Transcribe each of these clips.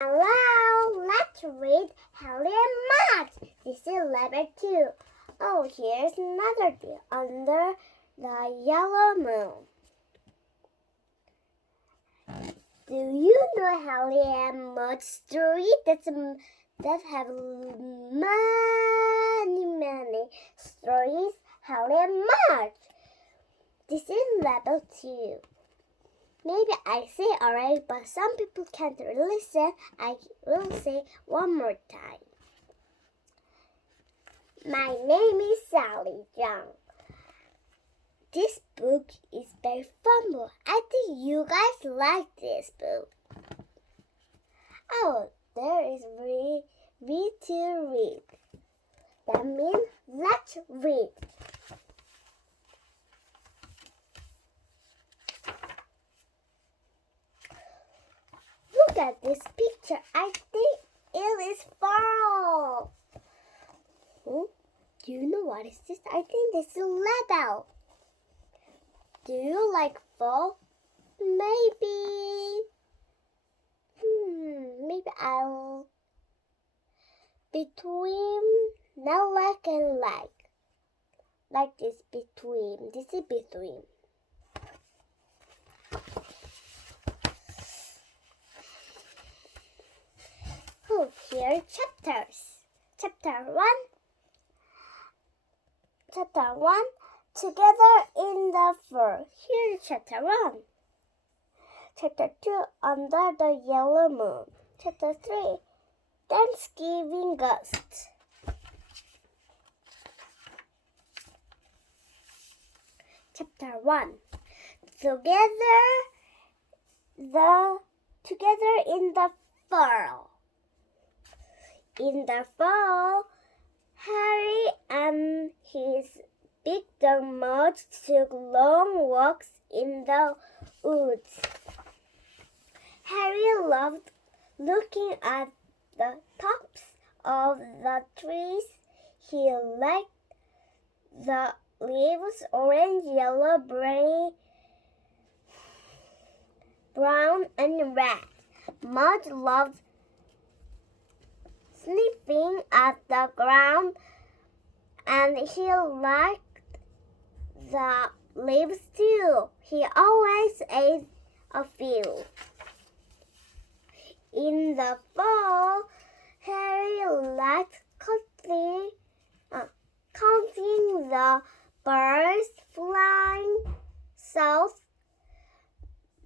Hello, let's read Harry and Mudge. This is level 2. Oh, here's another day under the yellow moon. Do you know Harry and Mudge story? That have many stories. Harry and Mudge. This is level 2. Maybe I say already, but some people can't listen. I will say one more time. My name is Sally Young. This book is very fun. I think you guys like this book. Oh, there is read to read. That means let's read. Look at this picture. I think it is fall. Do you know what is this? I think this is level. Do you like fall? Maybe. Maybe I'll between not like and like this between. This is between. Oh, here are chapters. Chapter 1. Chapter 1. Together in the fur. Here is chapter 1. Chapter 2. Under the yellow moon. Chapter 3. Thanksgiving ghost. Chapter 1. Together in the fall. In the fall, Harry and his big dog Mudge took long walks in the woods. Harry loved looking at the tops of the trees. He liked the leaves, orange, yellow, brown, and red. Mudge loved sniffing at the ground, and he liked the leaves too. He always ate a few. In the fall, Harry liked counting the birds flying south.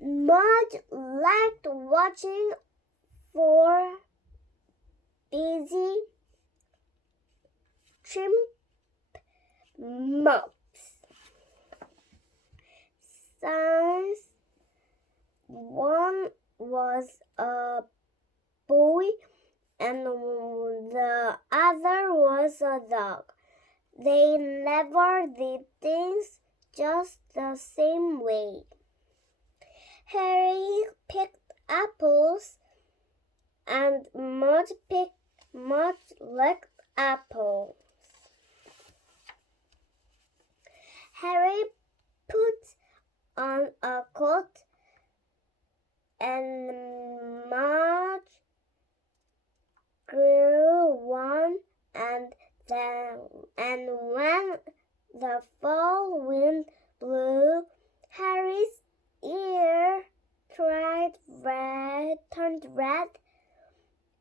Mudge liked watching for busy chipmunks. Since one was a boy and the other was a dog, they never did things just the same way. Harry picked apples and Mudge liked apples. Harry put on a coat and Mudge grew one, and when the fall wind blew, Harry's ear turned red,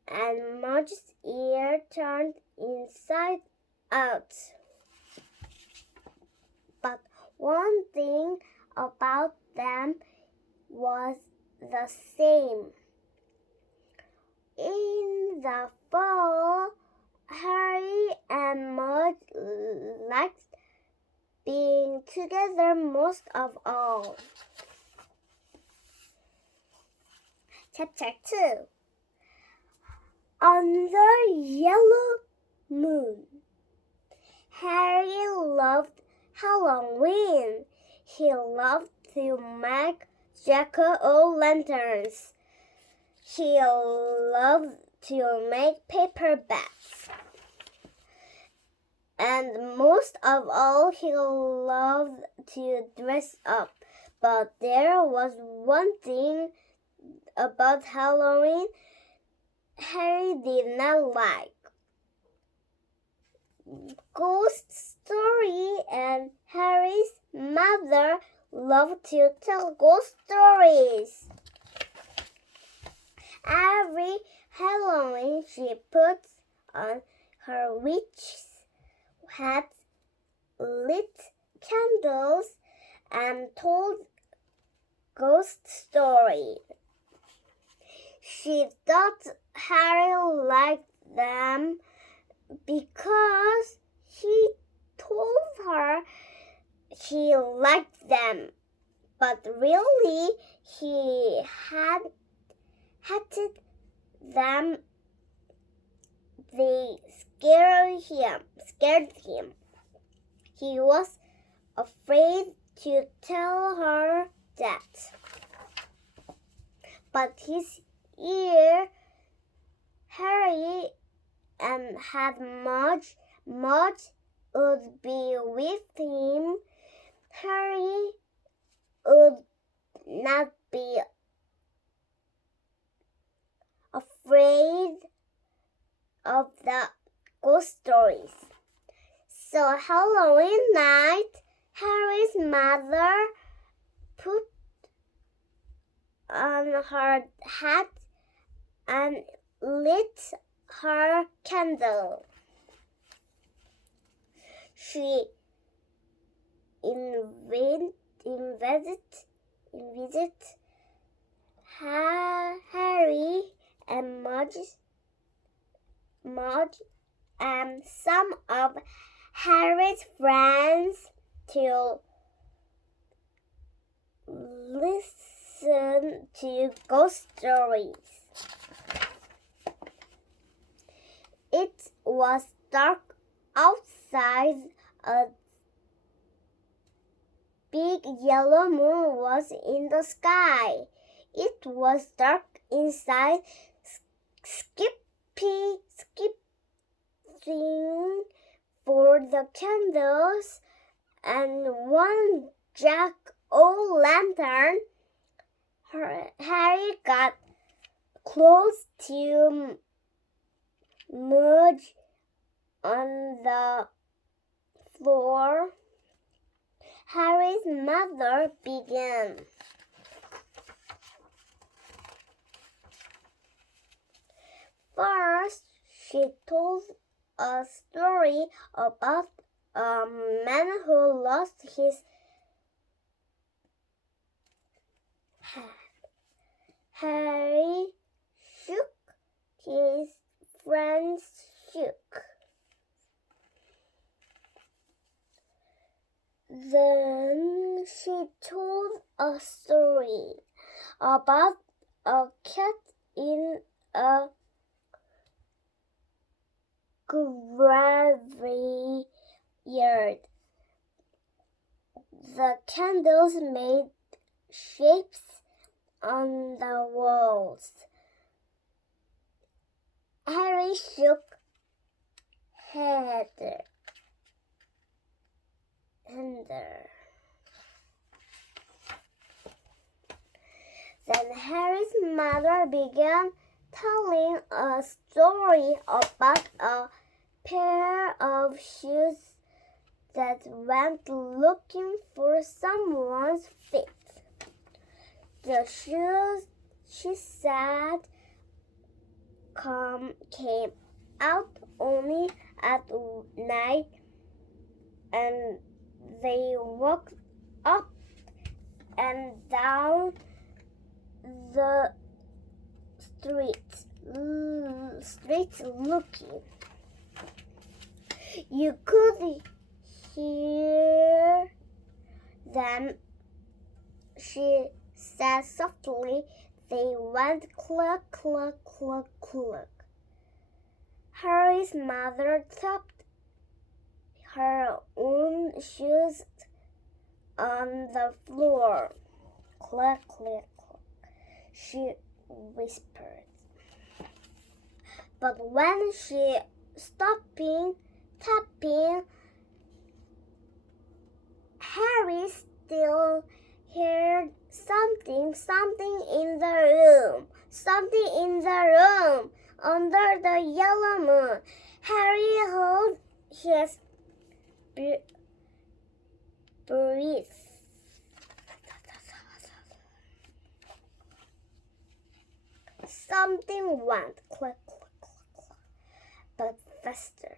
and Mudge's ear turned inside out. But one thing about them was the same. In the fall, Harry and Mudge liked being together most of all. Chapter 2. Under yellow moon. Harry loved Halloween. He loved to make jack-o'-lanterns. He loved to make paper bags. And most of all, he loved to dress up. But there was one thing about Halloween. Harry did not like ghost story, and Harry's mother loved to tell ghost stories. Every Halloween, she puts on her witch's hat, lit candles, and told ghost stories. She thought Harry liked them because he told her he liked them, but really he hated them. They scared him. He was afraid to tell her that. But his ear, Harry, and had Mudge. Mudge would be with him. Harry would not be afraid of the ghost stories. So Halloween night, Harry's mother put on her hat and lit her candle. She invited Harry and Mudge and some of Harry's friends to listen to ghost stories. It was dark outside. A big yellow moon was in the sky. It was dark inside. Skipping for the candles and one jack-o'-lantern. Harry got close to Mudge on the floor. Harry's mother began. First, she told a story about a man who lost his hat. Harry shook. His friends shook. Then she told a story about a cat in a graveyard. The candles made shapes on the walls. Harry shook head. Then Harry's mother began telling a story about a pair of shoes that went looking for someone's feet. The shoes, she said, came out only at night, and they walked up and down the street looking. You could hear them, she said softly. They went cluck, cluck, cluck, cluck. Harry's mother tapped her own shoes on the floor. Cluck, cluck, cluck, she whispered. But when she stopped tapping, Harry still heard something in the room. under the yellow moon. Harry held his breath. Something went click, click, click, click, but faster.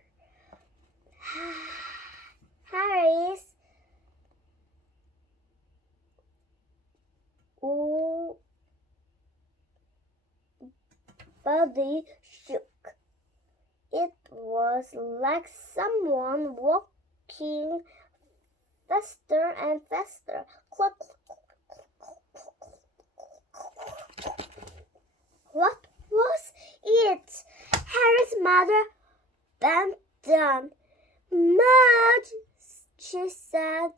Harry's body shook. It was like someone walking faster and faster. Click, what was it? Harry's mother bent down. Mudge, she said.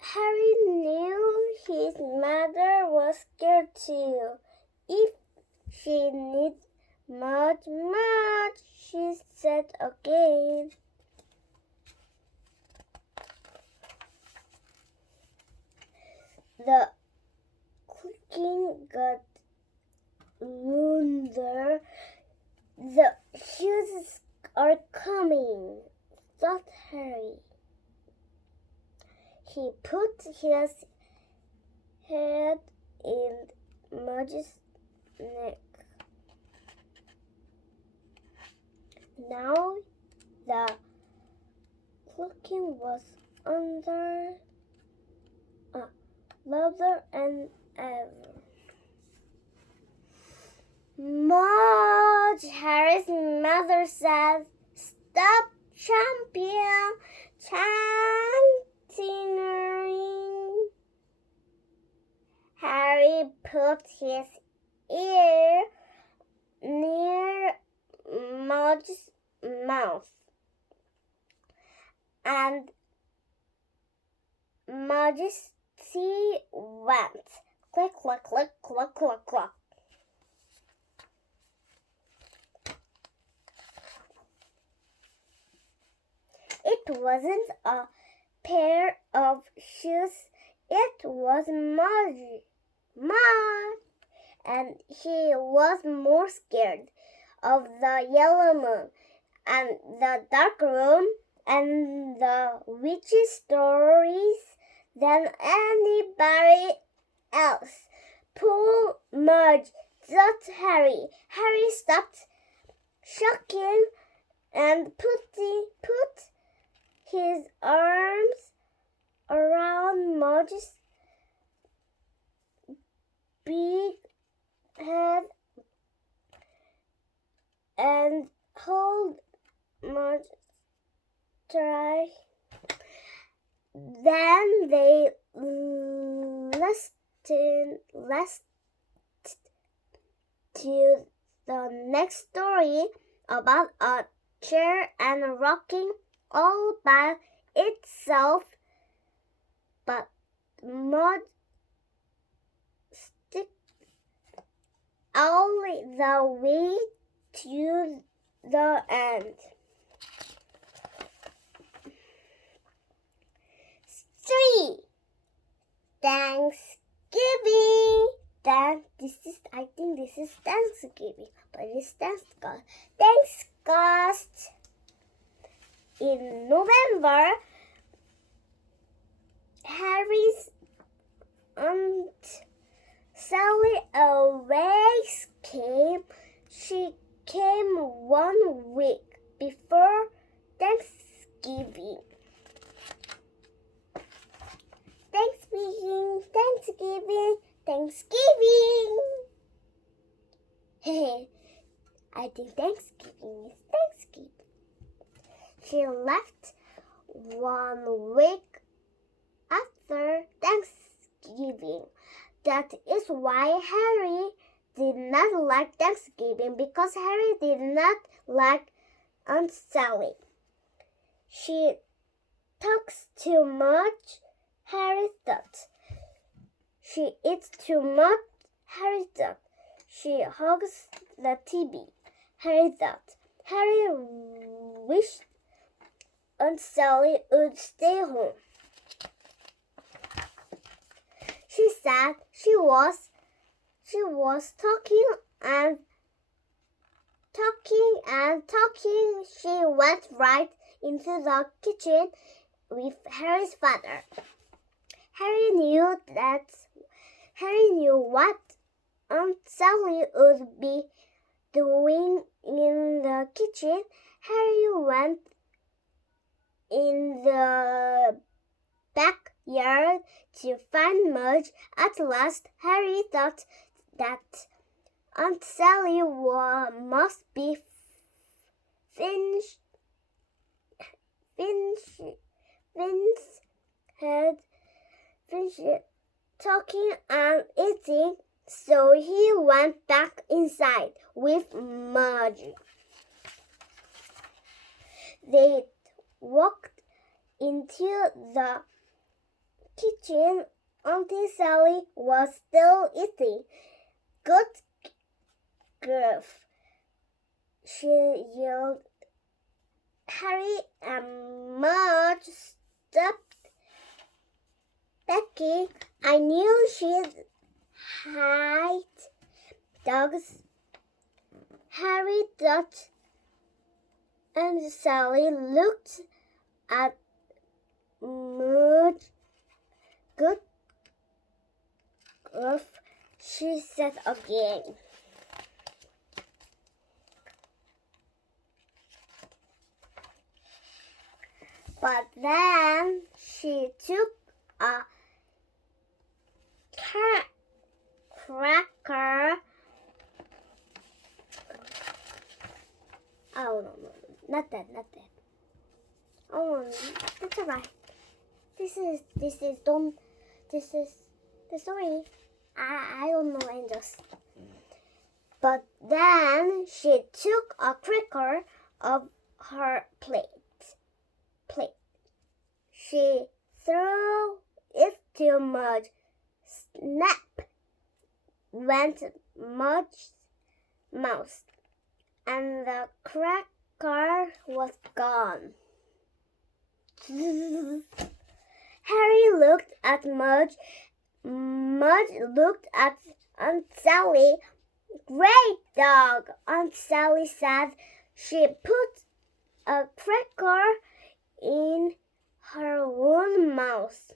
Harry knew his mother was scared too. If she needs Mudge, she said again. The clicking got louder. The shoes are coming, thought Harry. He put his head in Mudge's neck. Now the clicking was louder and ever. Mudge, Harry's mother said, "Stop chanting." Harry put his ear near Mudge's mouth, and Mudge's teeth went click, click, click, click, click, click. It wasn't a pair of shoes. It was Mudge, and he was more scared of the yellow moon and the dark room and the witch's stories than anybody else. Poor Mudge, thought Harry. Harry stopped shaking and put his arms around Mudge's big head and hold Mudge tight. Then they listened to the next story about a chair and rocking all by itself, but Mudge stuck all the way to the end. 3. Thanksgiving. I think this is Thanksgiving, but it's Thanksgiving. In November, Harry's Aunt Sally always came. She came 1 week before Thanksgiving. Thanksgiving. I think Thanksgiving is Thanksgiving. She left 1 week after Thanksgiving. That is why Harry did not like Thanksgiving, because Harry did not like Aunt Sally. She talks too much, Harry thought. She eats too much, Harry thought. She hugs the TV, Harry thought. Harry wished Aunt Sally would stay home. She said she was talking and talking, she went right into the kitchen with Harry's father. Harry knew what Aunt Sally would be doing in the kitchen. Harry went in the backyard to find Mudge. At last, Harry thought that Aunt Sally must be finished talking and eating, so he went back inside with Mudge. They walked into the kitchen. Auntie Sally was still eating. Good grief, she yelled. Harry and Mudge stopped. Becky, I knew she'd hide dogs. Harry thought, and Sally looked at Mudge. Good grief, she said again. But then she took a cracker. Oh no, not that. Oh, that's alright. This is the story. I don't know angels. But then she took a cracker of her plate. She threw it to Mudge. Snap went Mudge's mouth, and the cracker was gone. Harry looked at Mudge. Mudge looked at Aunt Sally. Great dog, Aunt Sally said. She put a cracker in her own mouth.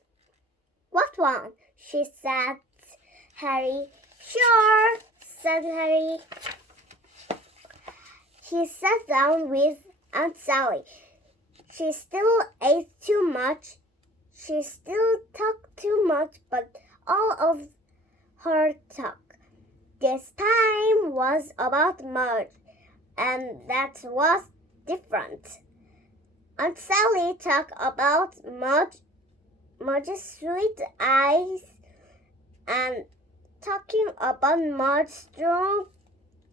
What one? She said. Harry. Sure, said Harry. He sat down with Aunt Sally. She still ate too much. She still talked too much, but all of her talk this time was about Mudge, and that was different. Aunt Sally talked about Mudge's sweet eyes and talking about Mudge's strong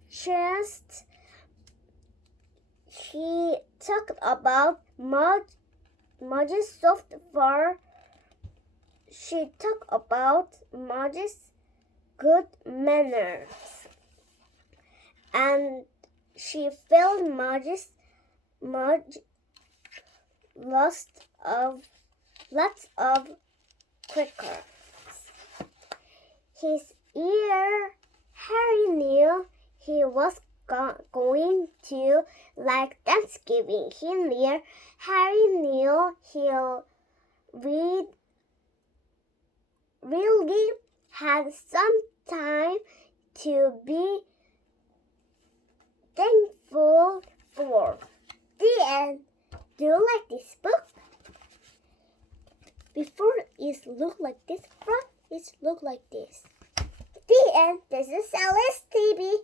chest. She talked about Mudge's soft fur. She talked about Mudge's good manners. And she felt Mudge lots of crackers. His ear, Harry knew he was going to like Thanksgiving. Harry knew he'll really had some time to be thankful for. The end. Do you like this book? Before it looked like this, front it looked like this. The end. This is Alice TV.